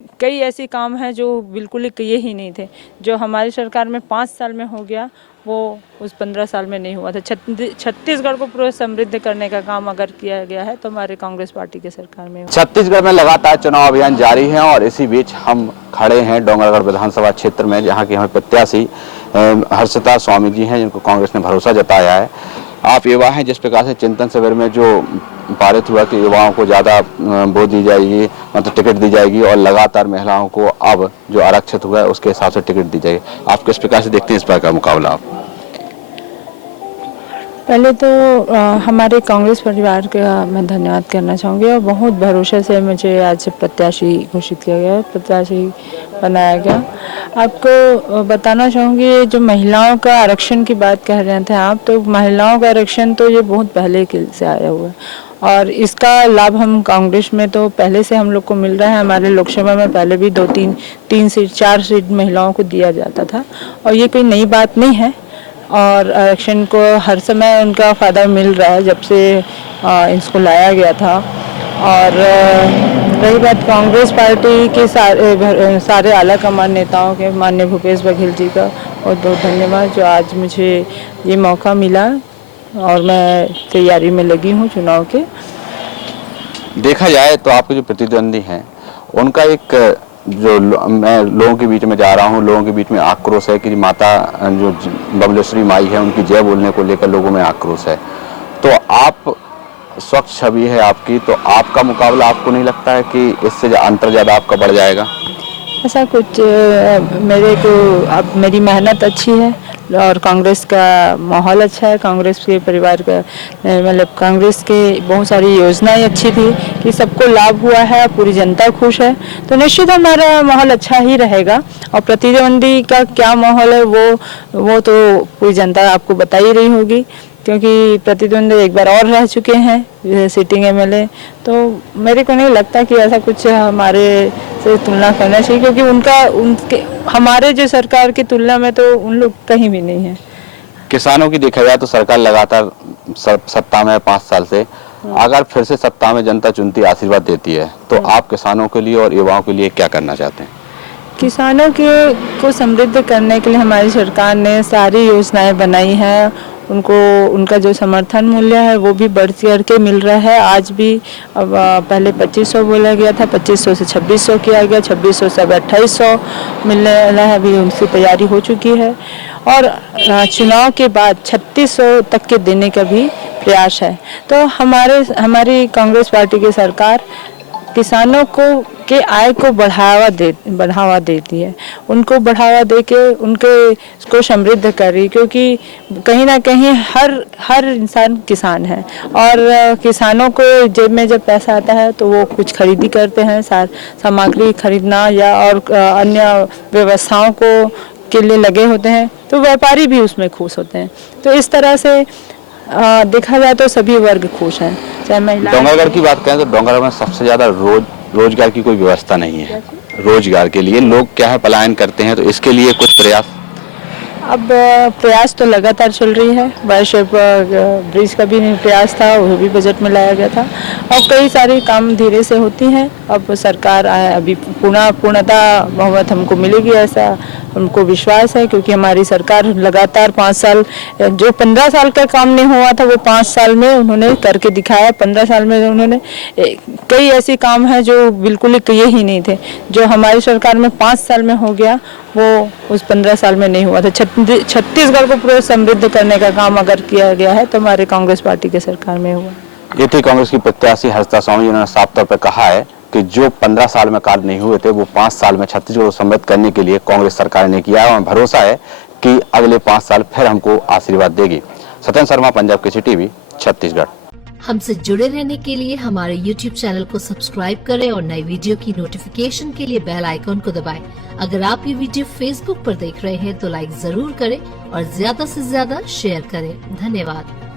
कई ऐसे काम हैं जो बिल्कुल किए ही नहीं थे, जो हमारी सरकार में 5 साल में हो गया, वो उस 15 साल में नहीं हुआ था। छत्तीसगढ़ को पूरा समृद्ध करने का काम अगर किया गया है तो हमारे कांग्रेस पार्टी की सरकार में। छत्तीसगढ़ में लगातार चुनाव अभियान जारी है और इसी बीच हम खड़े हैं डोंगरगढ़ विधानसभा क्षेत्र में, जहां की हमें प्रत्याशी हर्षिता स्वामी जी हैं, जिनको कांग्रेस ने भरोसा जताया है। आप युवा हैं, जिस प्रकार से चिंतन शिविर में जो पारित हुआ कि युवाओं को ज़्यादा वो दी जाएगी, मतलब टिकट दी जाएगी और लगातार महिलाओं को अब जो आरक्षित हुआ है उसके हिसाब से टिकट दी जाएगी, आप किस प्रकार से देखते हैं इस प्रकार का मुकाबला? आप पहले तो हमारे कांग्रेस परिवार का मैं धन्यवाद करना चाहूँगी और बहुत भरोसे से मुझे आज प्रत्याशी घोषित किया गया, प्रत्याशी बनाया गया। आपको बताना चाहूँगी, जो महिलाओं का आरक्षण की बात कह रहे थे आप, तो महिलाओं का आरक्षण तो ये बहुत पहले से आया हुआ है और इसका लाभ हम कांग्रेस में तो पहले से हम लोग को मिल रहा है। हमारे लोकसभा में पहले भी 2-3 सीट 4 सीट महिलाओं को दिया जाता था और ये कोई नई बात नहीं है और आरक्षण को हर समय उनका फ़ायदा मिल रहा है जब से इसको लाया गया था। और रही बात कांग्रेस पार्टी के सारे आला कमान नेताओं के, माननीय भूपेश बघेल जी का बहुत बहुत धन्यवाद, जो आज मुझे ये मौका मिला और मैं तैयारी में लगी हूँ चुनाव के। देखा जाए तो आपके जो प्रतिद्वंदी हैं उनका एक जो मैं लोगों के बीच में जा रहा हूँ, लोगों के बीच में आक्रोश है कि माता जो बबलेश्वरी माई है उनकी जय बोलने को लेकर लोगों में आक्रोश है। तो आप स्वच्छ छवि है आपकी, तो आपका मुकाबला आपको नहीं लगता है कि इससे अंतर ज़्यादा आपका बढ़ जाएगा? ऐसा कुछ मेरे को, अब मेरी मेहनत अच्छी है और कांग्रेस का माहौल अच्छा है, कांग्रेस के परिवार का मतलब कांग्रेस के बहुत सारी योजनाएं अच्छी थी कि सबको लाभ हुआ है, पूरी जनता खुश है, तो निश्चित हमारा माहौल अच्छा ही रहेगा। और प्रतिद्वंदी का क्या माहौल है वो तो पूरी जनता आपको बता ही रही होगी, क्योंकि प्रतिद्वंदी एक बार और रह चुके हैं सिटिंग एमएलए, तो मेरे को नहीं लगता कि ऐसा कुछ हमारे से तुलना करना चाहिए, क्योंकि उनके हमारे जो सरकार की तुलना में तो उन लोग कहीं भी नहीं है। किसानों की देखा जाए तो सरकार लगातार सत्ता में 5 साल से, अगर फिर से सत्ता में जनता चुनती आशीर्वाद देती है तो आप किसानों के लिए और युवाओं के लिए क्या करना चाहते हैं? किसानों को समृद्ध करने के लिए हमारी सरकार ने सारी योजनाएं बनाई हैं, उनको उनका जो समर्थन मूल्य है वो भी बढ़ चढ़ के मिल रहा है। आज भी अब पहले 2500 बोला गया था, 2500 से 2600 किया गया, 2600 से अब 2800 मिलने वाला है, अभी उनकी तैयारी हो चुकी है और चुनाव के बाद 3600 तक के देने का भी प्रयास है। तो हमारी कांग्रेस पार्टी की सरकार किसानों के आय को बढ़ावा देती है, उनको बढ़ावा देके उनको समृद्ध कर रही, क्योंकि कहीं ना कहीं हर इंसान किसान है और किसानों को जेब में जब पैसा आता है तो वो कुछ खरीदी करते हैं, सामग्री खरीदना या और अन्य व्यवस्थाओं के लिए लगे होते हैं, तो व्यापारी भी उसमें खुश होते हैं। तो इस तरह से देखा जाए तो सभी वर्ग खुश हैं, चाहे महिला। डोंगरगढ़ की बात करें तो डोंगरगढ़ में सबसे ज्यादा रोजगार की कोई व्यवस्था नहीं है। रोजगार के लिए लोग क्या है पलायन करते हैं, तो इसके लिए कुछ प्रयास? अब प्रयास तो लगातार चल रही है, वाइशेप ब्रिज का भी प्रयास था, वो भी बजट में लाया गया था और कई सारे काम धीरे से होती हैं। अब सरकार अभी पूर्णता बहुमत हमको मिलेगी, ऐसा हमको विश्वास है, क्योंकि हमारी सरकार लगातार 5 साल, जो 15 साल का काम नहीं हुआ था वो 5 साल में उन्होंने करके दिखाया। 15 साल में उन्होंने कई ऐसे काम हैं जो बिल्कुल किए ही नहीं थे, जो हमारी सरकार में 5 साल में हो गया, वो उस 15 साल में नहीं हुआ था। छत्तीसगढ़ को पूरा समृद्ध करने का काम अगर किया गया है तो हमारे कांग्रेस पार्टी की सरकार में हुआ। ये थी कांग्रेस की प्रत्याशी हर्षिता स्वामी, उन्होंने साफ तौर पर कहा है कि जो 15 साल में कार्य नहीं हुए थे वो 5 साल में छत्तीसगढ़ को समृद्ध करने के लिए कांग्रेस सरकार ने किया है और भरोसा है कि अगले 5 साल फिर हमको आशीर्वाद देगी। सत्यन शर्मा, पंजाब केसरी टीवी, छत्तीसगढ़। हमसे जुड़े रहने के लिए हमारे YouTube चैनल को सब्सक्राइब करें और नई वीडियो की नोटिफिकेशन के लिए बेल आइकॉन को दबाएं। अगर आप ये वीडियो Facebook पर देख रहे हैं तो लाइक जरूर करें और ज्यादा से ज्यादा शेयर करें। धन्यवाद।